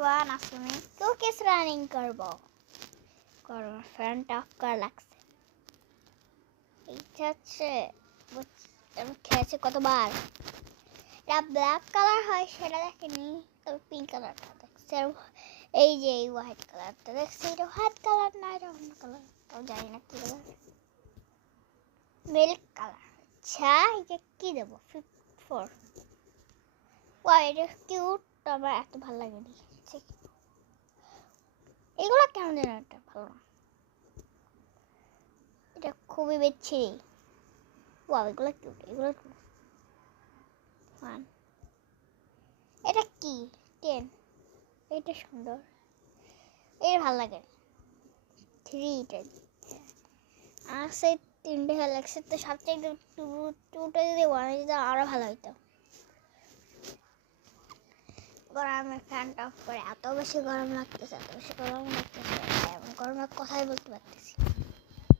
everyone আসলে কেউ case running করব করো ফ্যানটা অফ করা লাগছে এইটা হচ্ছে আমি খেয়েছি কতবার এটা ব্ল্যাক কালার হয় সেটা দেখিনি তবে পিঙ্ক কালারটা দেখছি এই যে এই হোয়াইট কালারটা দেখছি এটা হোয়াইট কালার না এটা অন্য কালার তাও জানি না কি কালার মিল্ক কালার আচ্ছা এটা কি দেবো 54 ওয়াও এটা কিউট আমার এত ভালো লাগেনি এগুলো কেমন যেন একটা ভালো না এটা খুবই বেছে ওয়াও এগুলো কিউট এগুলো ফান এটা কি 10 এটা সুন্দর এর ভালো লাগে 3 এটা আর সেই তিনটে ভালো লাগছে তো সবচেয়ে টুটা যদি ওয়ানে দিতে আরো ভালো হতো গরমে ফ্যানটা অফ করে এত বেশি গরম লাগতেছে গরমে কথাই বলতে পারতেছি